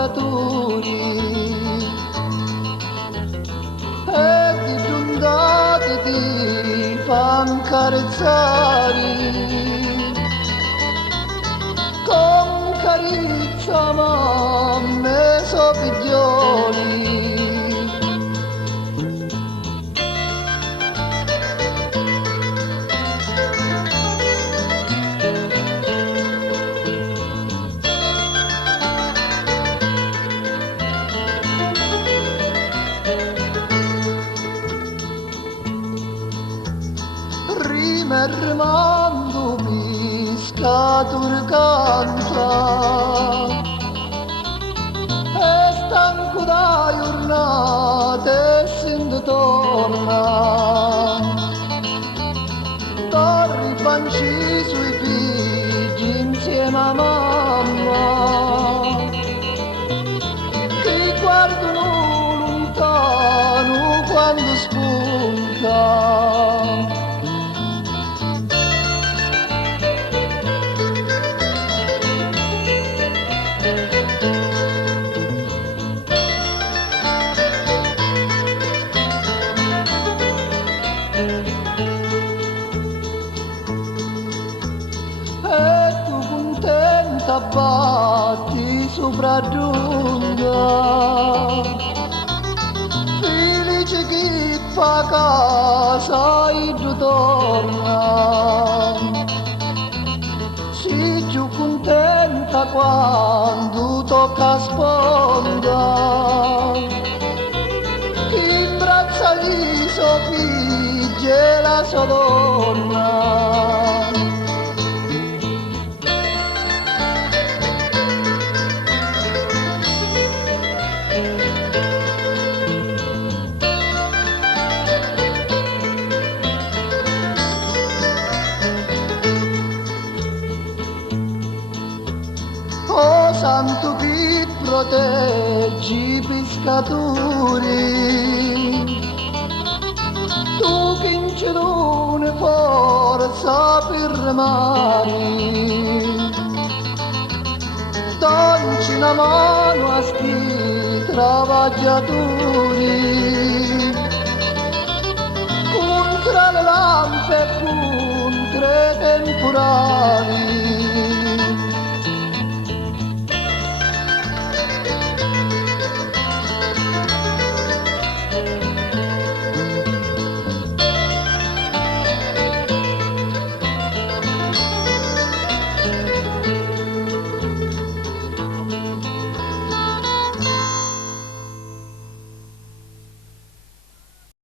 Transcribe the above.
pescatori e di giundate ti fan carezzare con carizza ma me so piglioli. Rima e rimando pescatori canta e stanco da giornate se ne torna torri banci sui figli insieme a mamma che guardano lontano quando spunta. E tu contenta batti sopra giunga felice chi fa casa e tu torna si giù contenta quando tocca sponda chi imbrazza gli suoi figli e la sua donna. Oh santo che proteggi i pescatori, tu che in cielo ne forza per remare, dacci una mano a sti travagliatori, contro le lampe e contro i temporali.